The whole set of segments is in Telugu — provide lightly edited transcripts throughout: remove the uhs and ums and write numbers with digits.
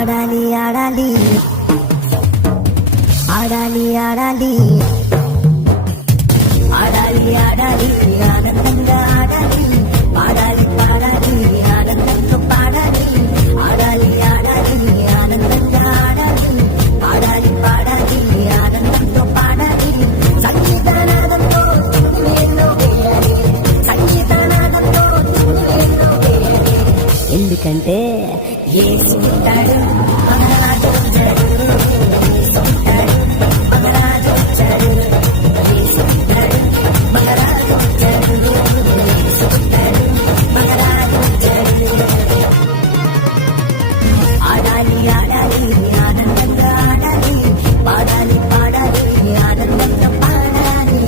ఆడాలి ఆడాలి ఆడాలి ఆడాలి ఆడాలి ఆడాలి ఆనందంగా ఆడాలి పాడాలి పాడాలి ఆనందంతో పాడాలి ఆడాలి ఆడాలి ఆనందంగా ఆడాలి పాడాలి పాడాలి ఆనందంతో పాడాలి సంగీతనాదంతో చురువేలో వేయాలి సంగీతనాదంతో చురువేలో వేయాలి ఎందుకంటే యేసు ఉంటాడు మహారాజు వచ్చాడు యేసు ఉంటాడు మహారాజు వచ్చాడు యేసు ఉంటాడు మహారాజు వచ్చాడు యేసు ఉంటాడు మహారాజు వచ్చాడు ఆడాలి ఆడాలి ఆనందంగా ఆడాలి పాడాలి పాడాలి ఆనందంగా పాడాలి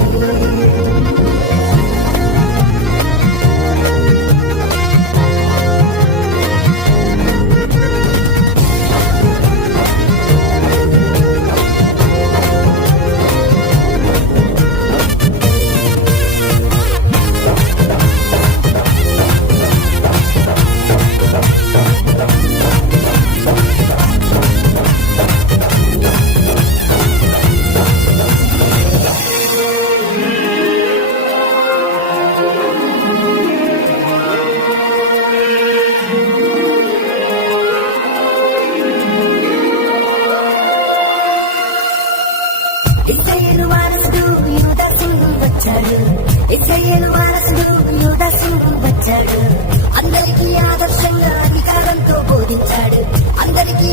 ఇశ్రాయేలు వారసుడు యూదాసు వచ్చాడు ఇశ్రాయేలు వారసుడు యూదాసు వచ్చాడు అందరికీ ఆదర్శంగా అధికారంతో బోధించాడు అందరికీ